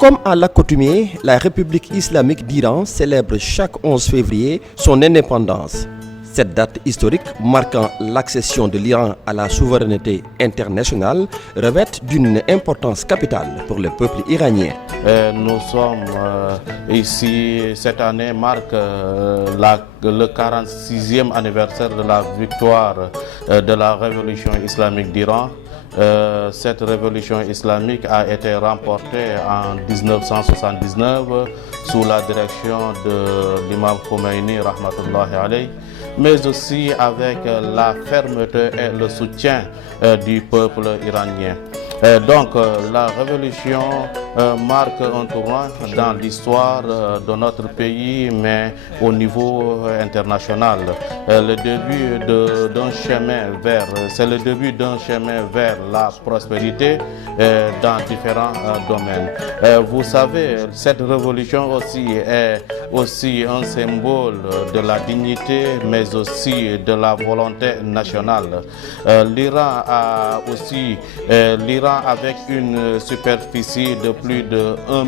Comme à l'accoutumée, la République islamique d'Iran célèbre chaque 11 février son indépendance. Cette date historique marquant l'accession de l'Iran à la souveraineté internationale revêt d'une importance capitale pour le peuple iranien. Nous sommes ici, cette année marque le 46e anniversaire de la victoire de la révolution islamique d'Iran. Cette révolution islamique a été remportée en 1979 sous la direction de l'imam Khomeini, rahmatullahi alayhi, mais aussi avec la fermeté et le soutien du peuple iranien. Donc la révolution marque un tournant dans l'histoire de notre pays, mais au niveau international. C'est le début d'un chemin vers la prospérité dans différents domaines. Vous savez, cette révolution est aussi un symbole de la dignité, mais aussi de la volonté nationale. L'Iran avec une superficie de plus de 1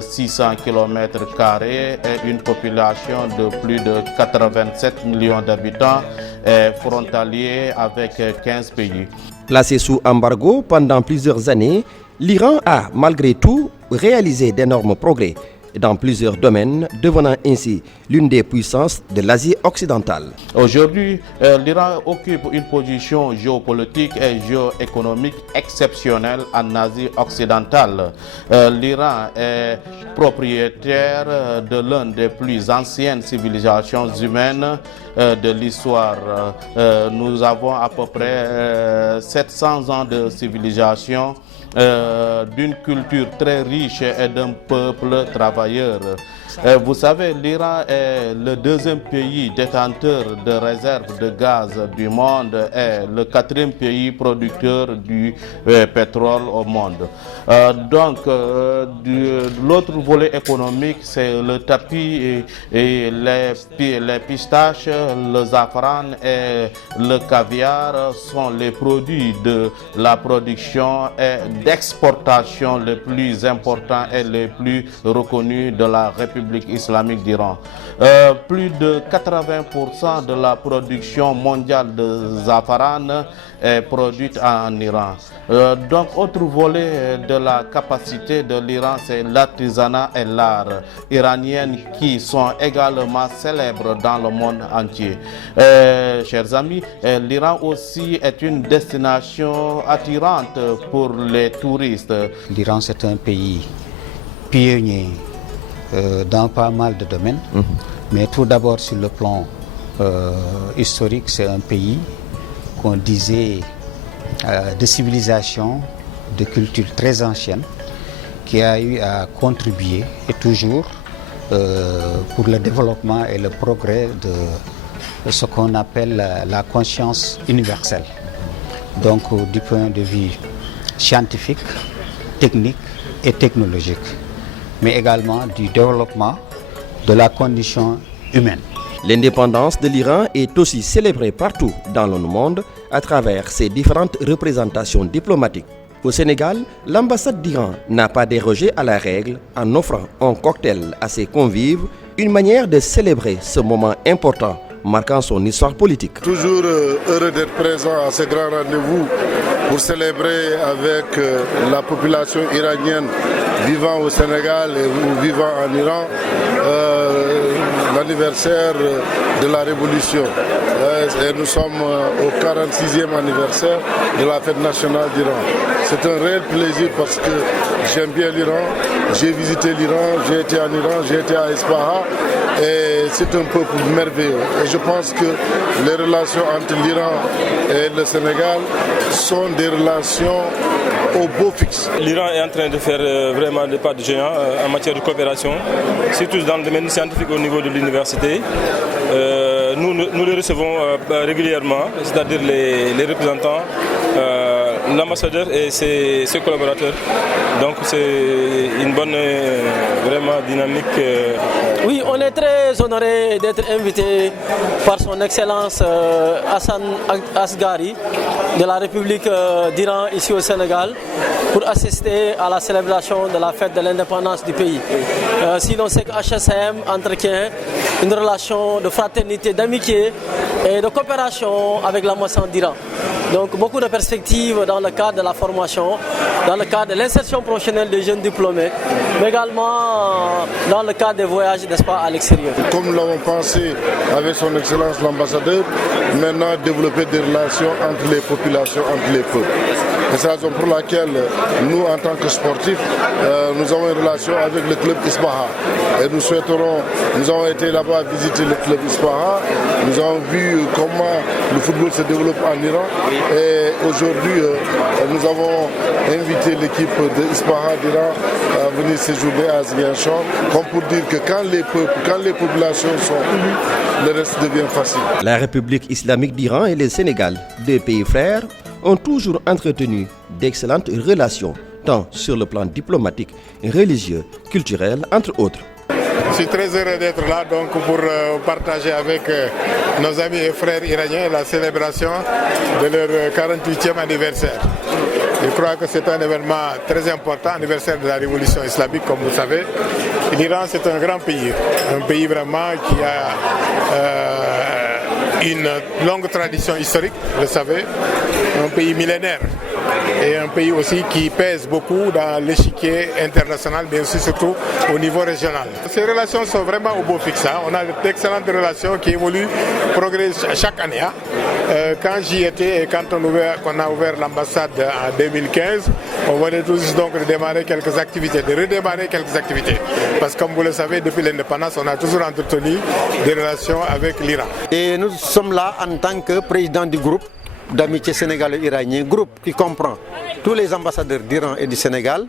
600 000 km² et une population de plus de 87 millions d'habitants, est frontalier avec 15 pays. Placé sous embargo pendant plusieurs années, l'Iran a malgré tout réalisé d'énormes progrès dans plusieurs domaines, devenant ainsi l'une des puissances de l'Asie occidentale. Aujourd'hui, l'Iran occupe une position géopolitique et géoéconomique exceptionnelle en Asie occidentale. L'Iran est propriétaire de l'une des plus anciennes civilisations humaines de l'histoire. Nous avons à peu près 700 ans de civilisation, d'une culture très riche et d'un peuple travailleur. Vous savez, l'Iran est le deuxième pays détenteur de réserves de gaz du monde et le 4e pays producteur du pétrole au monde. Donc, l'autre volet économique, c'est le tapis et les pistaches, le safran et le caviar sont les produits de la production et d'exportation les plus importants et les plus reconnus de la République islamique d'Iran. Plus de 80% de la production mondiale de safran est produite en Iran. Donc, autre volet de la capacité de l'Iran, c'est l'artisanat et l'art iranien qui sont également célèbres dans le monde entier. Chers amis, l'Iran aussi est une destination attirante pour les touristes. L'Iran, c'est un pays pionnier dans pas mal de domaines, mais tout d'abord sur le plan historique, c'est un pays qu'on disait de civilisation, de culture très ancienne, qui a eu à contribuer et toujours pour le développement et le progrès de ce qu'on appelle la conscience universelle. Donc du point de vue scientifique, technique et technologique, mais également du développement de la condition humaine. L'indépendance de l'Iran est aussi célébrée partout dans le monde à travers ses différentes représentations diplomatiques. Au Sénégal, l'ambassade d'Iran n'a pas dérogé à la règle en offrant un cocktail à ses convives, une manière de célébrer ce moment important marquant son histoire politique. Toujours heureux d'être présent à ce grand rendez-vous pour célébrer avec la population iranienne vivant au Sénégal ou vivant en Iran l'anniversaire de la Révolution. Et nous sommes au 46e anniversaire de la fête nationale d'Iran. C'est un réel plaisir parce que j'aime bien l'Iran, j'ai visité l'Iran, j'ai été en Iran, j'ai été à Ispahan et c'est un peuple merveilleux. Et je pense que les relations entre l'Iran et le Sénégal sont des relations au beau fixe. L'Iran est en train de faire vraiment des pas de géant en matière de coopération, surtout dans le domaine scientifique au niveau de l'université. Nous les recevons régulièrement, c'est-à-dire les représentants l'ambassadeur et ses collaborateurs. Donc c'est une bonne vraiment dynamique. Oui, on est très honoré d'être invité par son Excellence Hassan Asghari de la République d'Iran ici au Sénégal pour assister à la célébration de la fête de l'indépendance du pays. Si l'on sait que HSM entretient une relation de fraternité, d'amitié et de coopération avec l'ambassade d'Iran. Donc beaucoup de perspectives dans le cadre de la formation, dans le cadre de l'insertion professionnelle des jeunes diplômés, mais également dans le cadre des voyages, n'est-ce pas, à l'extérieur. Comme nous l'avons pensé avec son Excellence l'ambassadeur, maintenant développer des relations entre les populations, entre les peuples. C'est la raison pour laquelle nous, en tant que sportifs, nous avons une relation avec le club Ispaha. Et nous avons été là-bas visiter le club Ispaha, nous avons vu comment le football se développe en Iran. Et aujourd'hui, nous avons invité l'équipe de Ispaha d'Iran à venir séjourner à Ziguinchor, comme pour dire que quand les populations sont, le reste devient facile. La République islamique d'Iran et le Sénégal, deux pays frères, ont toujours entretenu d'excellentes relations, tant sur le plan diplomatique, religieux, culturel, entre autres. Je suis très heureux d'être là donc, pour partager avec nos amis et frères iraniens la célébration de leur 48e anniversaire. Je crois que c'est un événement très important, anniversaire de la révolution islamique, comme vous savez. L'Iran, c'est un grand pays vraiment qui a une longue tradition historique, vous le savez, un pays millénaire et un pays aussi qui pèse beaucoup dans l'échiquier international, mais aussi surtout au niveau régional. Ces relations sont vraiment au beau fixe. On a d'excellentes relations qui évoluent, progressent chaque année. Quand j'y étais et quand on a ouvert l'ambassade en 2015, on venait tous donc de redémarrer quelques activités. Parce que comme vous le savez, depuis l'indépendance, on a toujours entretenu des relations avec l'Iran. Et nous sommes là en tant que président du groupe d'amitié sénégalo-iranien, groupe qui comprend tous les ambassadeurs d'Iran et du Sénégal,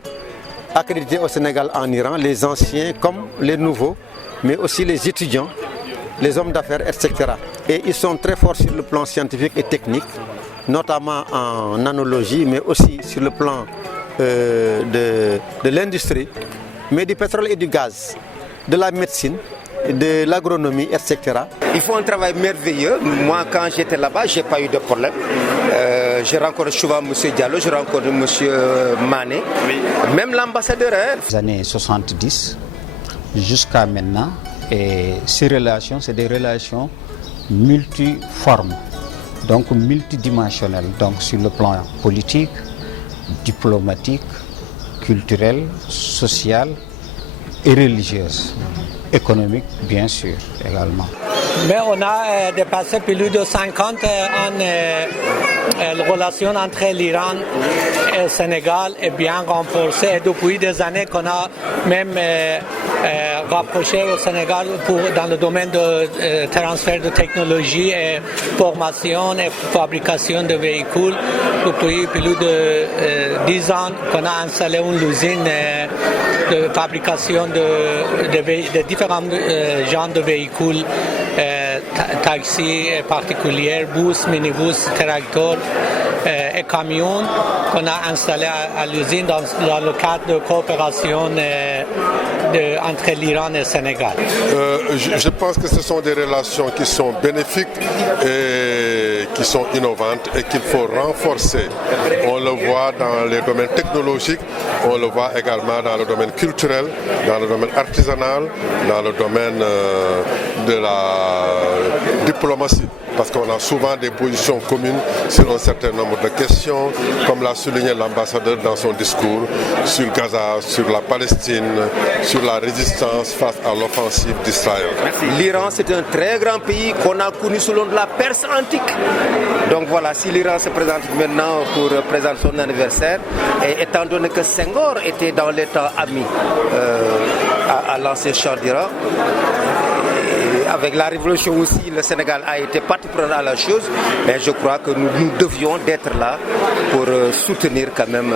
accrédités au Sénégal en Iran, les anciens comme les nouveaux, mais aussi les étudiants, les hommes d'affaires, etc. Et ils sont très forts sur le plan scientifique et technique, notamment en nanologie, mais aussi sur le plan de l'industrie, mais du pétrole et du gaz, de la médecine, de l'agronomie, etc. Ils font un travail merveilleux. Moi, quand j'étais là-bas, je n'ai pas eu de problème. Je rencontre souvent M. Diallo, je rencontre M. Mané, même l'ambassadeur. Les années 70 jusqu'à maintenant, et ces relations, c'est des relations multiformes, donc multidimensionnelles, donc sur le plan politique, diplomatique, culturel, social et religieuse. Économique, bien sûr, également. Mais on a dépassé plus de 50 ans. La relation entre l'Iran et le Sénégal est bien renforcée. Et depuis des années qu'on a même rapproché au Sénégal dans le domaine de transfert de technologie et formation et fabrication de véhicules. Depuis plus de 10 ans qu'on a installé une usine de fabrication de différents genres de véhicules, taxis particuliers, bus, minibus, tracteurs et camions qu'on a installés à l'usine dans le cadre de coopération entre l'Iran et le Sénégal. Je pense que ce sont des relations qui sont bénéfiques et qui sont innovantes et qu'il faut renforcer. On le voit dans les domaines technologiques, on le voit également dans le domaine culturel, dans le domaine artisanal, dans le domaine de la diplomatie. Parce qu'on a souvent des positions communes sur un certain nombre de questions, comme l'a souligné l'ambassadeur dans son discours, sur Gaza, sur la Palestine, sur la résistance face à l'offensive d'Israël. L'Iran, c'est un très grand pays qu'on a connu sous le nom de la Perse antique. Donc voilà, si l'Iran se présente maintenant pour présenter son anniversaire, et étant donné que Senghor était dans l'état ami à l'ancien Shah d'Iran, avec la révolution aussi, le Sénégal a été partie prenante à la chose, mais je crois que nous devions d'être là pour soutenir quand même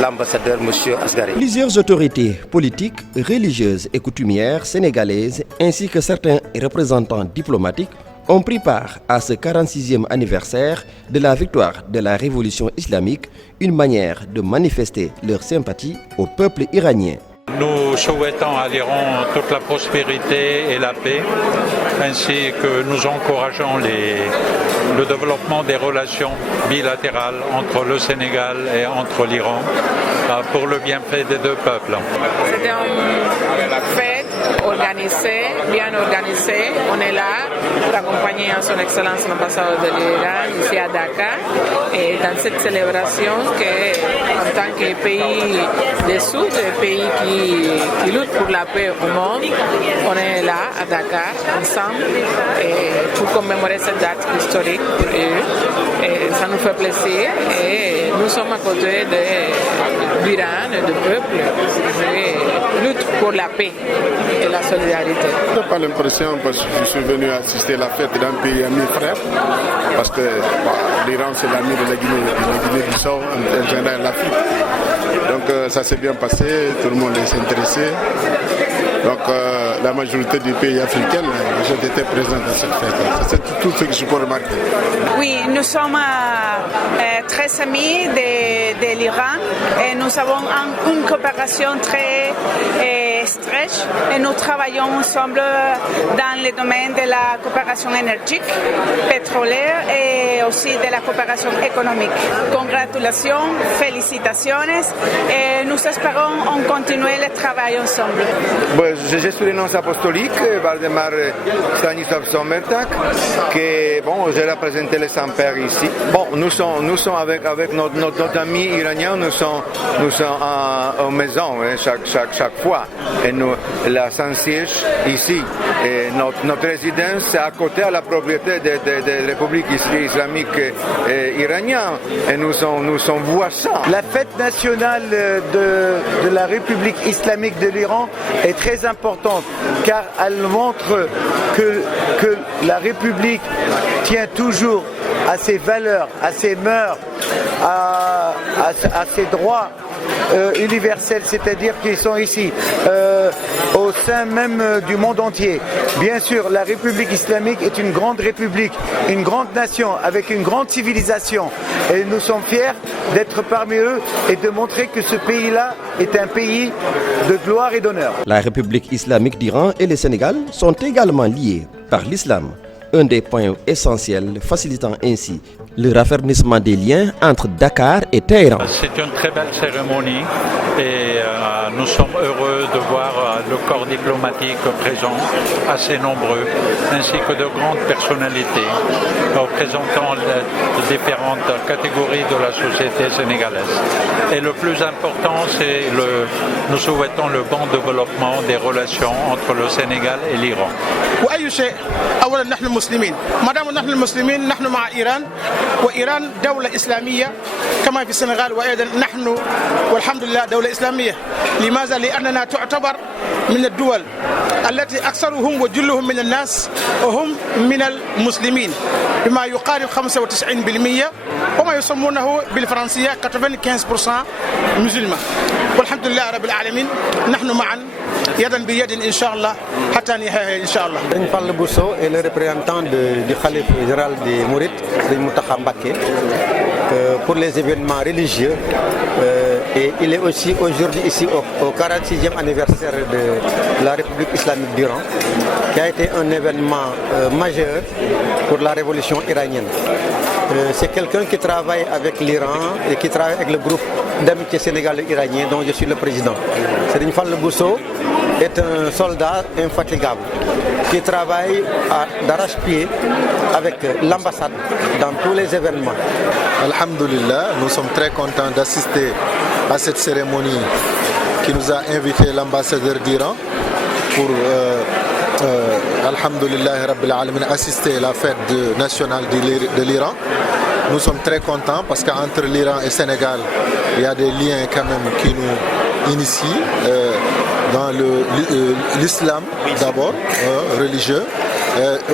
l'ambassadeur M. Asghari. Plusieurs autorités politiques, religieuses et coutumières sénégalaises, ainsi que certains représentants diplomatiques, ont pris part à ce 46e anniversaire de la victoire de la révolution islamique, une manière de manifester leur sympathie au peuple iranien. Nous souhaitons à l'Iran toute la prospérité et la paix, ainsi que nous encourageons le développement des relations bilatérales entre le Sénégal et entre l'Iran pour le bienfait des deux peuples. C'était une fête organisée, bien organisée. On est là pour accompagner son Excellence l'ambassadeur de l'Iran ici à Dakar. Et dans cette célébration, en tant que pays du Sud, pays qui lutte pour la paix au monde, on est là à Dakar ensemble pour commémorer cette date historique pour eux. Et ça nous fait plaisir et nous sommes à côté de l'Iran et du peuple qui lutte pour la paix et la solidarité. Je n'ai pas l'impression parce que je suis venu assister à la fête d'un pays ami frère parce que l'Iran c'est l'ami de la Guinée-Bissau en général l'Afrique. Donc ça s'est bien passé, tout le monde est intéressé. Donc la majorité des pays africains, j'ai été présent dans cette fête. C'est tout ce que je peux remarquer. Oui, nous sommes très amis de l'Iran et nous avons une coopération très stretch et nous travaillons ensemble dans le domaine de la coopération énergique, pétrolière et aussi de la coopération économique. Congratulations, félicitations et nous espérons continuer le travail ensemble. Je suis l'annonce apostolique, Valdemar Stanisław Sommertak, que j'ai représenté les Saint-Pères ici. Nous sommes avec notre ami iranien, nous sommes en maison chaque fois. Et la Saint-Siège ici. Et notre résidence est à côté à la propriété de la République islamique iranienne. Et nous sommes voisins. La fête nationale de la République islamique de l'Iran est très importante car elle montre que la République tient toujours à ses valeurs, à ses mœurs, à ses droits universels, c'est-à-dire qu'ils sont ici au sein même du monde entier. Bien sûr, la République islamique est une grande république, une grande nation avec une grande civilisation et nous sommes fiers d'être parmi eux et de montrer que ce pays-là est un pays de gloire et d'honneur. La République islamique d'Iran et le Sénégal sont également liés par l'islam, un des points essentiels facilitant ainsi le raffermissement des liens entre Dakar et Téhéran. C'est une très belle cérémonie et nous sommes heureux de voir le corps diplomatique présent, assez nombreux, ainsi que de grandes personnalités représentant les différentes catégories de la société sénégalaise. Et le plus important, c'est nous souhaitons le bon développement des relations entre le Sénégal et l'Iran. ما دام نحن المسلمين نحن مع إيران وإيران دولة إسلامية كما في السنغال وأيضا نحن والحمد لله دولة إسلامية. لماذا؟ لأننا تعتبر من الدول التي أكثرهم وجلهم من الناس وهم من المسلمين بما يقارب 95% وما يسمونه بالفرنسية 95% مسلمة. والحمد لله رب العالمين نحن معا يدا بيد إن شاء الله حتى نهاية إن شاء الله. Serigne Fall Bousso est le représentant du khalife général des Mourides, Serigne Mountakha Mbacké, pour les événements religieux. Et il est aussi aujourd'hui ici au 46e anniversaire de la République islamique d'Iran, qui a été un événement majeur pour la révolution iranienne. C'est quelqu'un qui travaille avec l'Iran et qui travaille avec le groupe d'amitié sénégalo-iranien dont je suis le président. Serigne Fall Bousso est un soldat infatigable qui travaille d'arrache-pied avec l'ambassade dans tous les événements. Alhamdulillah, nous sommes très contents d'assister à cette cérémonie qui nous a invité l'ambassadeur d'Iran pour Alhamdulillah Rabbil Alamin assister à la fête nationale de l'Iran. Nous sommes très contents parce qu'entre l'Iran et le Sénégal, il y a des liens quand même qui nous initient dans l'islam d'abord, religieux,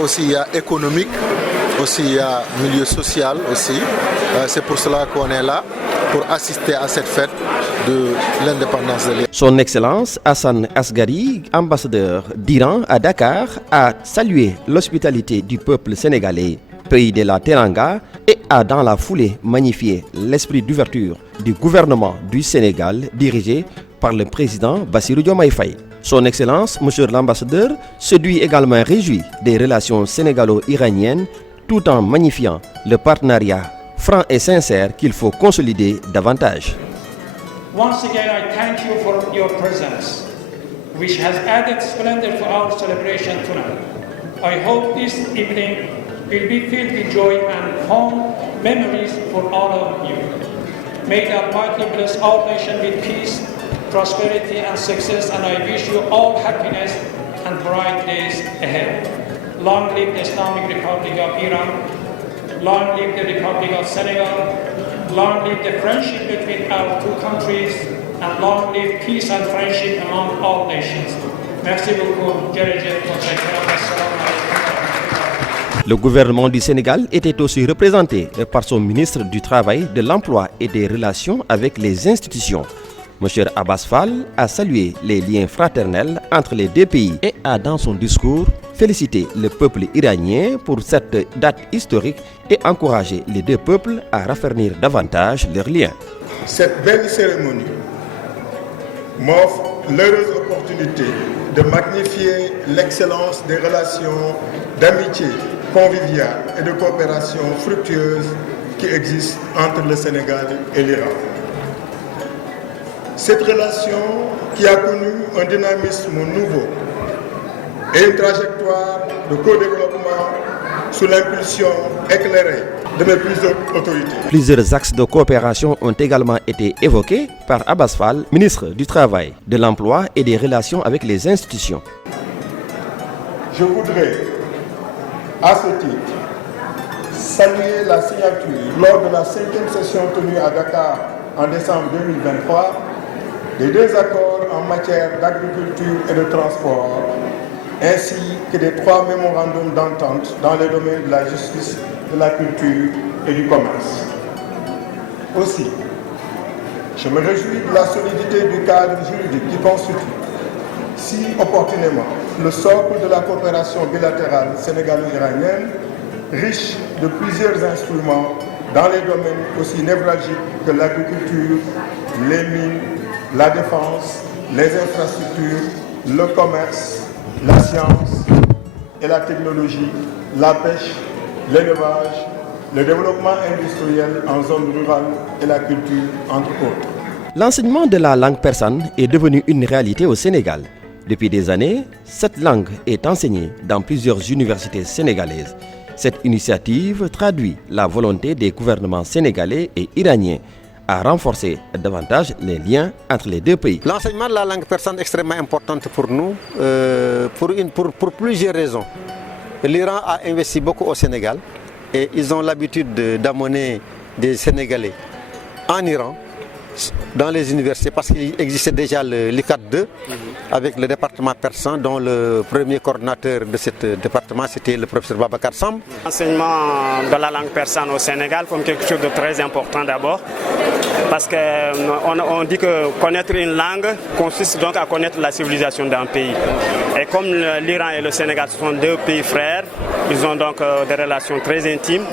aussi il y a économique, aussi il y a milieu social aussi. C'est pour cela qu'on est là pour assister à cette fête de l'indépendance de l'Iran. Son Excellence Hassan Asghari, ambassadeur d'Iran à Dakar, a salué l'hospitalité du peuple sénégalais, pays de la Teranga, et a dans la foulée magnifié l'esprit d'ouverture du gouvernement du Sénégal dirigé par le président Bassirou Diomaye Faye. Son Excellence, Monsieur l'ambassadeur, se dit également réjoui des relations sénégalo-iraniennes tout en magnifiant le partenariat franc et sincère qu'il faut consolider davantage. Once again, I thank you for your presence, which has added splendor to our celebration tonight. I hope this evening will be filled with joy and fond memories for all of you. May the Almighty bless our nation with peace, prosperity and success, and I wish you all happiness and bright days ahead. Long live the Islamic Republic of Iran. Long live the Republic of Senegal. Long live the friendship between our two countries, and long live peace and friendship among all nations. Merci beaucoup. Le gouvernement du Sénégal était aussi représenté par son ministre du Travail, de l'Emploi et des Relations avec les institutions. M. Abbas Fall a salué les liens fraternels entre les deux pays et a dans son discours félicité le peuple iranien pour cette date historique et encouragé les deux peuples à raffermir davantage leurs liens. Cette belle cérémonie m'offre l'heureuse opportunité de magnifier l'excellence des relations d'amitié conviviale et de coopération fructueuse qui existent entre le Sénégal et l'Iran. Cette relation qui a connu un dynamisme nouveau et une trajectoire de co-développement sous l'impulsion éclairée de mes plus hautes autorités. Plusieurs axes de coopération ont également été évoqués par Abbas Fall, ministre du Travail, de l'Emploi et des Relations avec les institutions. Je voudrais, à ce titre, saluer la signature lors de la 5e session tenue à Dakar en décembre 2023 des deux accords en matière d'agriculture et de transport, ainsi que des 3 mémorandums d'entente dans les domaines de la justice, de la culture et du commerce. Aussi, je me réjouis de la solidité du cadre juridique qui constitue, si opportunément, le socle de la coopération bilatérale sénégalo-iranienne, riche de plusieurs instruments dans les domaines aussi névralgiques que l'agriculture, les mines, la défense, les infrastructures, le commerce, la science et la technologie, la pêche, l'élevage, le développement industriel en zone rurale et la culture, entre autres. L'enseignement de la langue persane est devenu une réalité au Sénégal. Depuis des années, cette langue est enseignée dans plusieurs universités sénégalaises. Cette initiative traduit la volonté des gouvernements sénégalais et iraniens à renforcer davantage les liens entre les deux pays. L'enseignement de la langue persane est extrêmement important pour nous pour plusieurs raisons. L'Iran a investi beaucoup au Sénégal et ils ont l'habitude d'amener des Sénégalais en Iran dans les universités parce qu'il existait déjà l'ICAT 2 avec le département persan dont le premier coordinateur de ce département c'était le professeur Babacar Samb. L'enseignement de la langue persane au Sénégal comme quelque chose de très important d'abord parce qu'on dit que connaître une langue consiste donc à connaître la civilisation d'un pays. Et comme l'Iran et le Sénégal sont deux pays frères, ils ont donc des relations très intimes.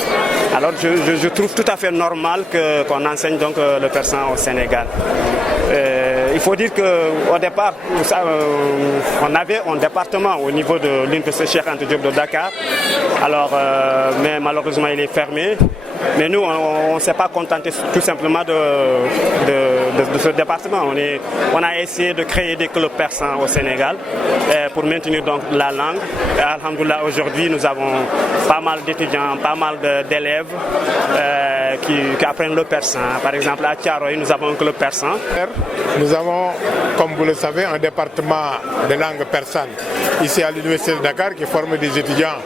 Alors je trouve tout à fait normal qu'on enseigne donc le persan au Sénégal. Il faut dire qu'au départ, on avait un département au niveau de l'université Cheikh Anta Diop de Dakar. Alors, mais malheureusement, il est fermé. Mais nous, on ne s'est pas contenté tout simplement de ce département. On a essayé de créer des clubs persans au Sénégal pour maintenir donc la langue. Et alhamdoulilah, aujourd'hui, nous avons pas mal d'étudiants, pas mal d'élèves qui apprennent le persan. Par exemple, à Thiaroye, nous avons un club persan. Nous avons, comme vous le savez, un département de langue persane ici à l'université de Dakar qui forme des étudiants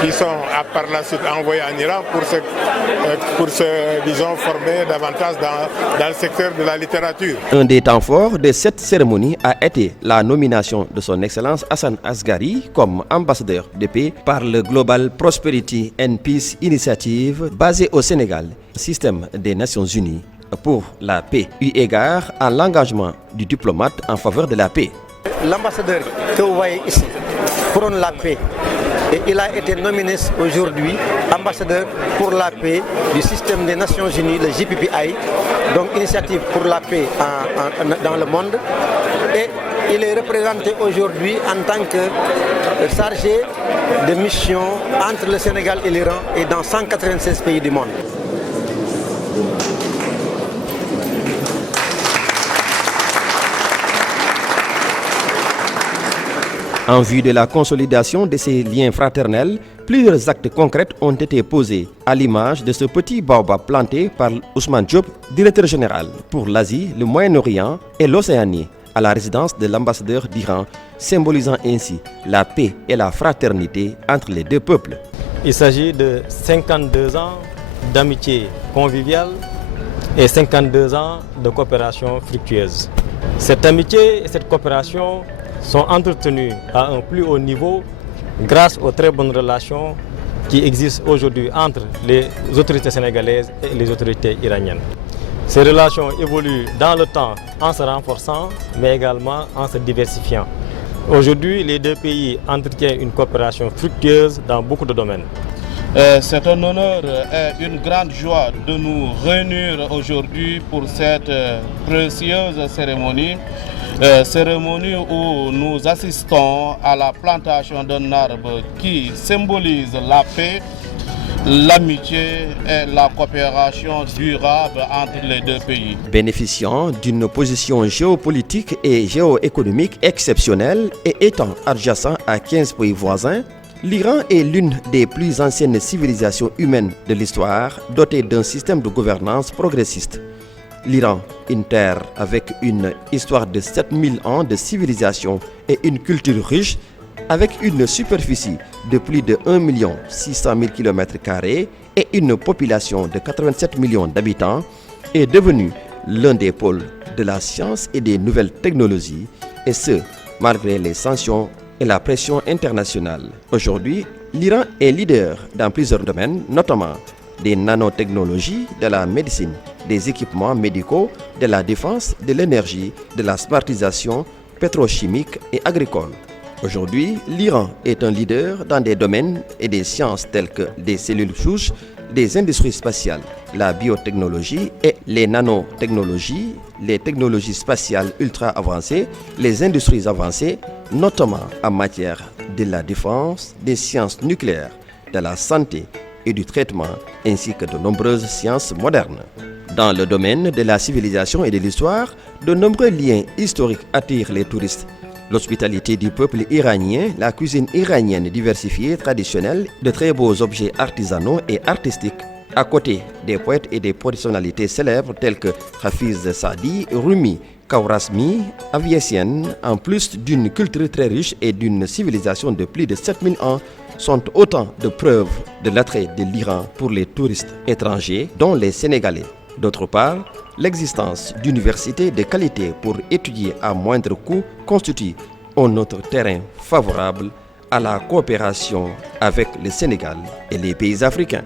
qui sont par la suite envoyés en Iran pour se disons, former davantage dans le secteur de la littérature. Un des temps forts de cette cérémonie a été la nomination de son Excellence Hassan Asghari comme ambassadeur de paix par le Global Prosperity and Peace Initiative basé au Sénégal, système des Nations Unies, pour la paix, eu égard à l'engagement du diplomate en faveur de la paix. L'ambassadeur que vous voyez ici prône la paix et il a été nominé aujourd'hui ambassadeur pour la paix du système des Nations Unies, le JPPI, donc initiative pour la paix dans le monde. Et il est représenté aujourd'hui en tant que chargé de mission entre le Sénégal et l'Iran et dans 196 pays du monde. En vue de la consolidation de ces liens fraternels, plusieurs actes concrets ont été posés, à l'image de ce petit baobab planté par Ousmane Diop, directeur général pour l'Asie, le Moyen-Orient et l'Océanie, à la résidence de l'ambassadeur d'Iran, symbolisant ainsi la paix et la fraternité entre les deux peuples. Il s'agit de 52 ans d'amitié conviviale et 52 ans de coopération fructueuse. Cette amitié et cette coopération sont entretenus à un plus haut niveau grâce aux très bonnes relations qui existent aujourd'hui entre les autorités sénégalaises et les autorités iraniennes. Ces relations évoluent dans le temps en se renforçant, mais également en se diversifiant. Aujourd'hui, les deux pays entretiennent une coopération fructueuse dans beaucoup de domaines. C'est un honneur et une grande joie de nous réunir aujourd'hui pour cette précieuse cérémonie. Cérémonie où nous assistons à la plantation d'un arbre qui symbolise la paix, l'amitié et la coopération durable entre les deux pays. Bénéficiant d'une position géopolitique et géoéconomique exceptionnelle et étant adjacent à 15 pays voisins, l'Iran est l'une des plus anciennes civilisations humaines de l'histoire, dotée d'un système de gouvernance progressiste. L'Iran, une terre avec une histoire de 7000 ans de civilisation et une culture riche, avec une superficie de plus de 1 600 000 km² et une population de 87 millions d'habitants, est devenu l'un des pôles de la science et des nouvelles technologies, et ce, malgré les sanctions et la pression internationale. Aujourd'hui, l'Iran est leader dans plusieurs domaines, notamment des nanotechnologies, de la médecine, des équipements médicaux, de la défense, de l'énergie, de la smartisation pétrochimique et agricole. Aujourd'hui, l'Iran est un leader dans des domaines et des sciences telles que des cellules souches, des industries spatiales, la biotechnologie et les nanotechnologies, les technologies spatiales ultra avancées, les industries avancées, notamment en matière de la défense, des sciences nucléaires, de la santé et du traitement, ainsi que de nombreuses sciences modernes. Dans le domaine de la civilisation et de l'histoire, de nombreux liens historiques attirent les touristes. L'hospitalité du peuple iranien, la cuisine iranienne diversifiée, traditionnelle, de très beaux objets artisanaux et artistiques, à côté des poètes et des personnalités célèbres tels que Hafiz Saadi, Rumi, Khwarazmi, Avicenna, en plus d'une culture très riche et d'une civilisation de plus de 7000 ans, sont autant de preuves de l'attrait de l'Iran pour les touristes étrangers, dont les Sénégalais. D'autre part, l'existence d'universités de qualité pour étudier à moindre coût constitue un autre terrain favorable à la coopération avec le Sénégal et les pays africains.